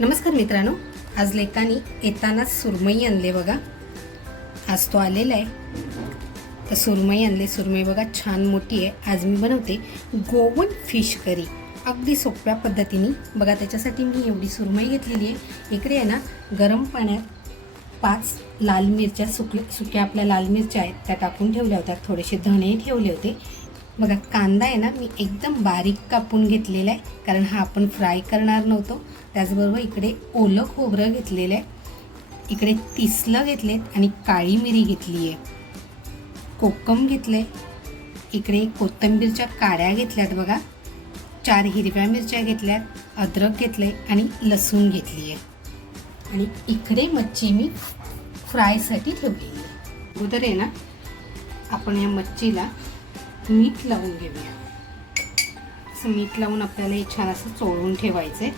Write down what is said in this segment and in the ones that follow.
नमस्कार मित्रांनो आज लेकानी येतानाच सुरमई आणले बघा. आज तो आलेला आहे. तर सुरमई आणले. सुरमई बघा छान मोठी आहे. आज मी बनवते गोवन फिश करी. अगदी सोप्या पद्धतीने. बघा त्याच्यासाठी मी एवढी सुरमई घेतलेली आहे. इकडे आहे ना गरम पाण्यात पाच लाल मिरच्या सुक सुक्या आपल्या लाल मिरच्या आहेत. त्या टाकून ठेवल्या होत्या. थोडेसे धणे ठेवले होते. बघा कांदा आहे ना मी एकदम बारीक कापून घेतलेला आहे कारण हा आपण फ्राय करणार नव्हतो. त्याचबरोबर इकडे ओलं खोबरं घेतलेलं आहे. इकडे तिसलं घेतलेत आणि काळी मिरी घेतली आहे. कोकम घेतले इकडे कोथिंबीरच्या काड्या घेतल्यात बघा. चार हिरव्या मिरच्या घेतल्यात अद्रक घेतलं आहे आणि लसूण घेतली आहे. आणि इकडे मच्छी मी फ्रायसाठी ठेवलेली आहे. अगोदर आहे ना आपण या मच्छीला मीठ लावून घेऊया. असं मीठ लावून आपल्याला हे छान असं चोळून ठेवायचे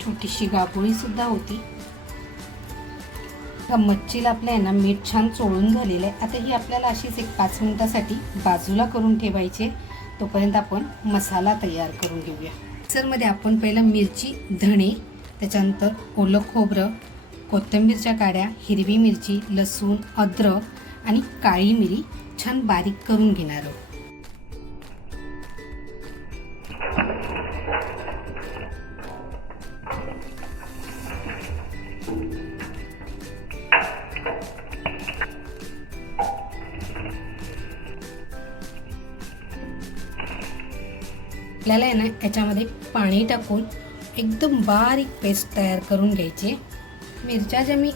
छोटीशी गाभोळी सुद्धा होती. का मच्छीला आपल्या आहे ना मीठ छान चोळून झालेलं आहे. आता ही आपल्याला अशीच एक पाच मिनिटासाठी बाजूला करून ठेवायचे तोपर्यंत आपण मसाला तयार करून घेऊया. मिक्सरमध्ये आपण पहिलं मिरची धणे त्याच्यानंतर ओलं खोबरं कोथिंबीरच्या काड्या हिरवी मिरची लसूण अद्रक आणि काळी मिरी छान बारीक करून घेणार आहोत. आपल्याला आहे ना याच्यामध्ये पाणी टाकून एकदम बारीक पेस्ट तयार करून घ्यायची. मिरच्या ज्या मी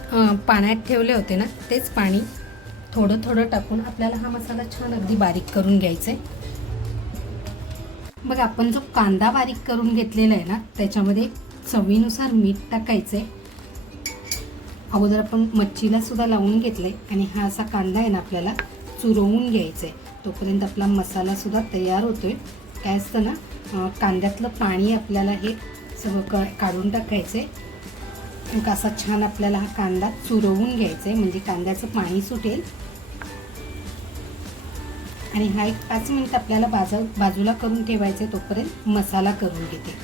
पाण्यात ठेवले होते ना तेच पाणी थोडं थोडं टाकून आपल्याला हा मसाला छान अगदी बारीक करून घ्यायचा आहे मग आपण जो कांदा बारीक करून घेतलेला आहे ना त्याच्यामध्ये चवीनुसार मीठ टाकायचं आहे अगोदर आपण मच्छीला सुद्धा लावून घेतले आणि हा असा कांदा आहे ना आपल्याला चुरवून घ्यायचा आहे तोपर्यंत आपला मसालासुद्धा तयार होतो आहे काय असतं ना कांद्यातलं पाणी आपल्याला हे सगळं क काढून टाकायचं. आहे असा छान आपल्याला हा कांदा चुरवून घ्यायचा आहे म्हणजे कांद्याचं पाणी सुटेल. आणि हा एक पाच मिनिट आपल्याला बाजू बाजूला करून ठेवायचं आहे तोपर्यंत मसाला करून घेते.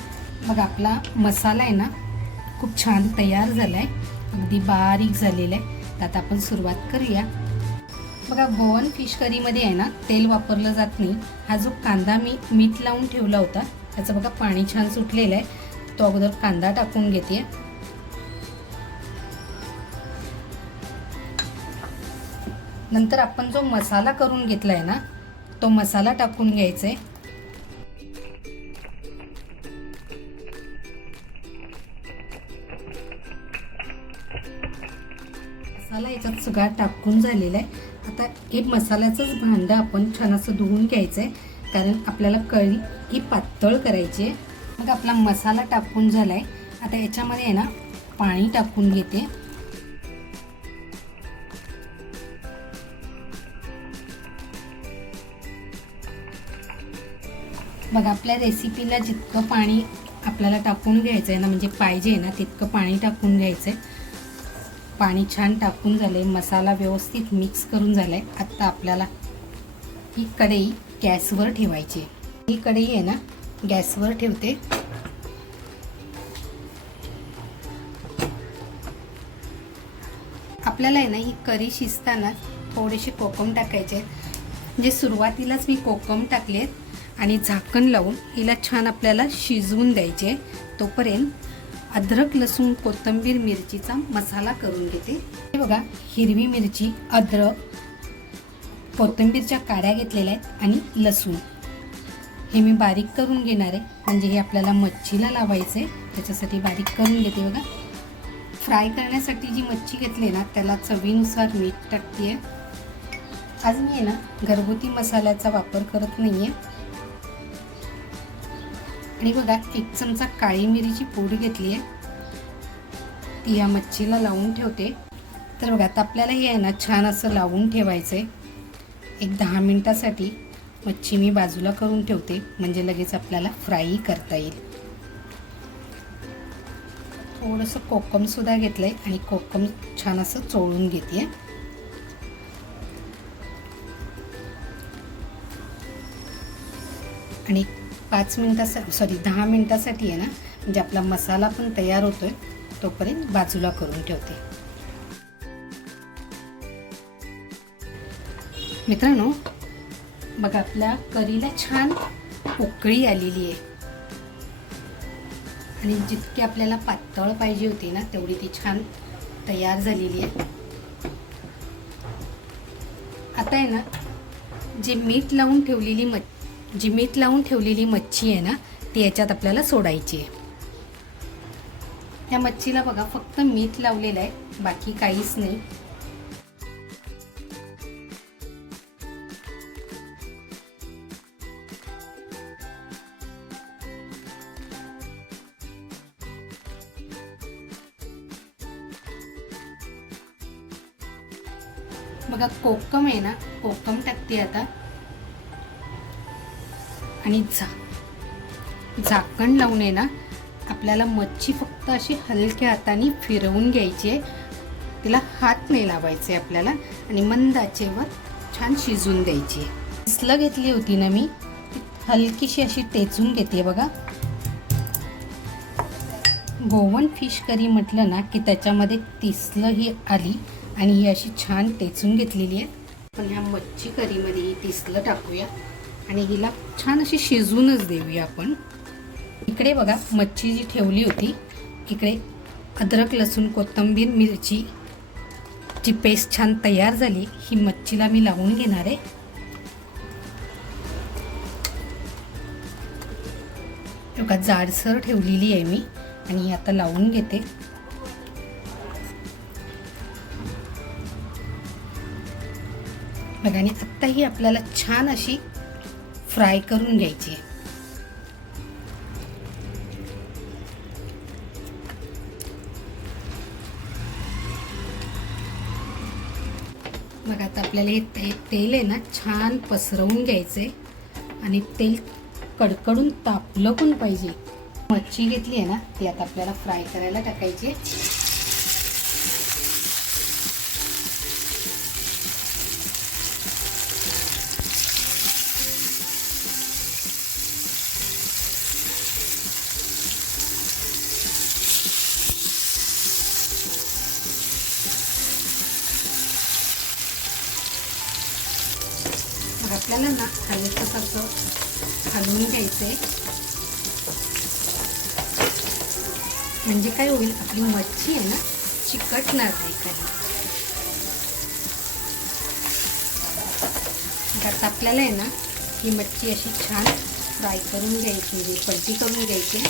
मग आपला मसाला आहे ना खूप छान तयार झाला आहे अगदी बारीक झालेला आहे. तर आता आपण सुरुवात करूया. बघा गोवन फिश करीमध्ये आहे ना तेल वापरलं जात नाही. हा जो कांदा मी मीठ लावून ठेवला होता त्याचं बघा पाणी छान सुटलेलं आहे. तो अगोदर कांदा टाकून घेते. नंतर आपण जो मसाला करून घेतलाय ना तो मसाला टाकून घ्यायचा आहे मसाला याच्यात सगळा टाकून झालेला आहे. आता हे मसाल्याचंच भांडं आपण छान असं धुवून घ्यायचं आहे कारण आपल्याला कळी ही पातळ करायची आहे. मग आपला मसाला टाकून झाला आहे आता याच्यामध्ये आहे ना पाणी टाकून घेते. बघा आपल्या रेसिपीला जितकं पाणी आपल्याला टाकून घ्यायचं आहे ना म्हणजे पाहिजे ना तितकं पाणी टाकून घ्यायचं आहे पाणी छान टाकून झाले मसाला व्यवस्थित मिक्स करून झालाय. आत्ता आपल्याला ही कढई गॅसवर ठेवायची ही कढई आहे ना गॅसवर ठेवते. आपल्याला आहे ना ही करी शिजताना थोडेसे कोकम टाकायचे आहेत. म्हणजे सुरुवातीलाच मी कोकम टाकले आणि झाकण लावून हिला छान आपल्याला शिजवून द्यायचे तोपर्यंत अद्रक लसूण कोथिंबीर मिरचीचा मसाला करून घेते. हे बघा हिरवी मिरची अद्रक कोथिंबीरच्या काड्या घेतलेल्या आहेत आणि लसूण. हे मी बारीक करून घेणार आहे. म्हणजे हे आपल्याला मच्छीला लावायचं आहे त्याच्यासाठी बारीक करून घेते बघा. फ्राय करण्यासाठी जी मच्छी घेतली ना त्याला चवीनुसार मीठ टाकते आज मी आहे ना घरगुती मसाल्याचा वापर करत नाही आहे आणि बघा एक चमचा काळी मिरीची पूड घेतली आहे ती ह्या मच्छीला लावून ठेवते. तर बघा आता आपल्याला हे आहे ना छान असं लावून ठेवायचं आहे एक दहा मिनटासाठी. मच्छी मी बाजूला करून ठेवते म्हणजे लगेच आपल्याला फ्राई करता येईल. थोडंसं कोकमसुद्धा घेतलं आहे आणि कोकम छान असं चोळून घेते. आणि पाच मिनटासाठी सॉरी दहा मिनटासाठी आहे ना म्हणजे आपला मसाला पण तयार होतो आहे तोपर्यंत बाजूला करून ठेवते. मित्रांनो बघा आपल्या करीला छान उकळी आलेली आहे. आणि जितकी आपल्याला पातळ पाहिजे होती ना तेवढी ती छान तयार झालेली आहे. आता आहे ना जे मीठ लावून ठेवलेली मच जी मीठ लावून ठेवलेली मच्छी आहे ना ती याच्यात आपल्याला सोडायची आहे. त्या मच्छीला बघा फक्त मीठ लावलेलं आहे बाकी काहीच नाही. बघा कोकम आहे ना कोकम टाकते आता. आणि झा झाकण लावून आहे ना आपल्याला मच्छी फक्त अशी हलक्या हाताने फिरवून घ्यायची आहे. तिला हात नाही लावायचे आपल्याला आणि मंद आचेवर छान शिजून द्यायची. आहे घेतली होती ना मी हलकीशी अशी टेचून घेते बघा. गोवन फिश करी म्हटलं ना की त्याच्यामध्ये तिसलं ही आली आणि ही अशी छान टेचून घेतलेली आहे. पण ह्या मच्छी करीमध्ये ही तिसलं टाकूया आणि हिला छान अशी शिजवूनच देऊया आपण. इकडे बघा मच्छी जी ठेवली होती इकडे अद्रक लसूण कोथिंबीर मिरची जी पेस्ट छान तयार झाली. ही मच्छीला मी लावून घेणार आहे. बघा जाडसर ठेवलेली आहे मी. आणि आता लावून घेते. बघा आणि आत्ता ही आपल्याला छान अशी फ्राय करून घ्यायची आहे. बघा आता आपल्याला हे ते तेल आहे ना छान पसरवून घ्यायचे आणि तेल कडकडून तापलं पण पाहिजे. मच्छी घेतली आहे ना ती आता आपल्याला फ्राय करायला टाकायची मग आपल्याला ना खाली कसं असं घालून घ्यायचं आहे म्हणजे काय होईल आपली मच्छी आहे ना चिकटणार नाही काही आता आपल्याला आहे ना ही मच्छी अशी छान फ्राय करून घ्यायची म्हणजे पलटी करून घ्यायची.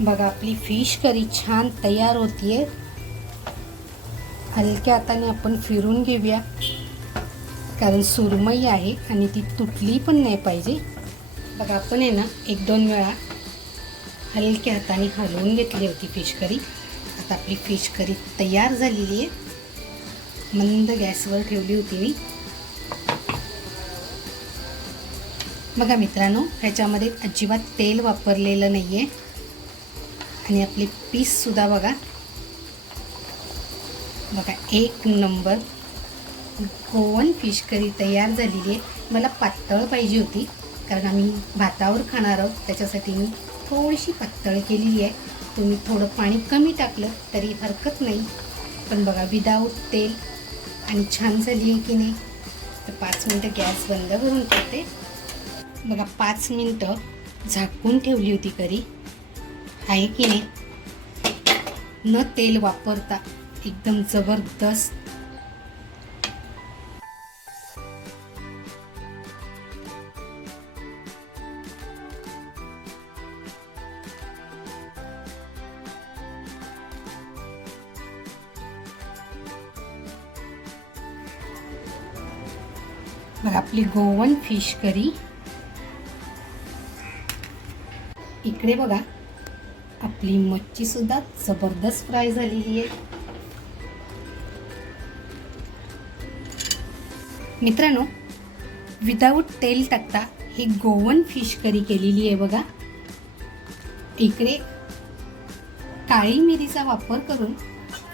बघा आपली फिश करी छान तयार होतीये. हलक्या हाताने आपण फिरून घेऊया. कारण सुरमई आहे आणि ती तुटली पण नाही पाहिजे. बघा आपण आहे ना एक दोन वेळा हलक्या हाताने हलवून घेतली होती फिश करी आता आपली फिश करी तयार झालेली आहे. मंद गॅसवर ठेवली होती मी. बघा मित्रांनो ह्याच्यामध्ये अजिबात तेल वापरलेलं नाही आहे आणि आपले पीससुद्धा बघा बघा एक नंबर गोवन फिश करी तयार झालेली आहे. मला पातळ पाहिजे होती कारण आम्ही भातावर खाणार आहोत. त्याच्यासाठी मी थोडीशी पातळ केलेली आहे. तुम्ही थोडं पाणी कमी टाकलं तरी हरकत नाही. पण बघा विदाऊट तेल आणि छान झाली आहे की नाही. तर पाच मिनटं गॅस बंद करून ठेवते. बघा पाच मिनटं झाकून ठेवली होती करी. आहे की नाही? न तेल वापरता. एकदम जबरदस्त. आपली गोवन फिश करी. इकडे बघा आपली मच्छी सुद्धा जबरदस्त फ्राय झालेली आहे. मित्रांनो विदाऊट तेल टाकता ही गोवन फिश करी केलेली आहे बघा. इकडे काळी मिरीचा वापर करून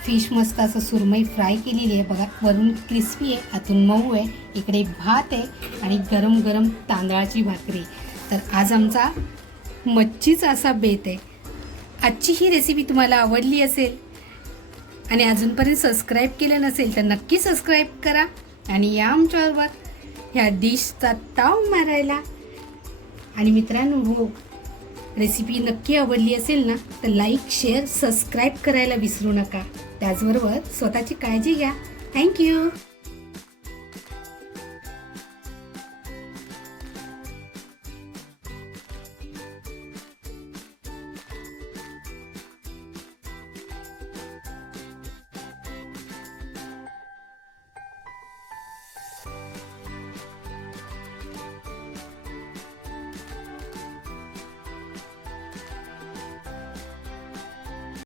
फिश मस्त असं सुरमई फ्राय केलेली आहे बघा. वरून क्रिस्पी आहे आतून मऊ आहे. इकडे भात आहे आणि गरम गरम तांदळाची भाकरी. तर आज आमचा मच्छीचा असा बेत आहे. आजची ही रेसिपी तुम्हाला आवडली असेल आणि अजूनपर्यंत सबस्क्राईब केलं नसेल तर नक्की सबस्क्राईब करा. आणि या आमच्याबरोबर ह्या डिशचा ताव मारायला. आणि मित्रांनो हो रेसिपी नक्की आवडली असेल ना तर लाईक शेअर सबस्क्राईब करायला विसरू नका. त्याचबरोबर स्वतःची काळजी घ्या. थँक्यू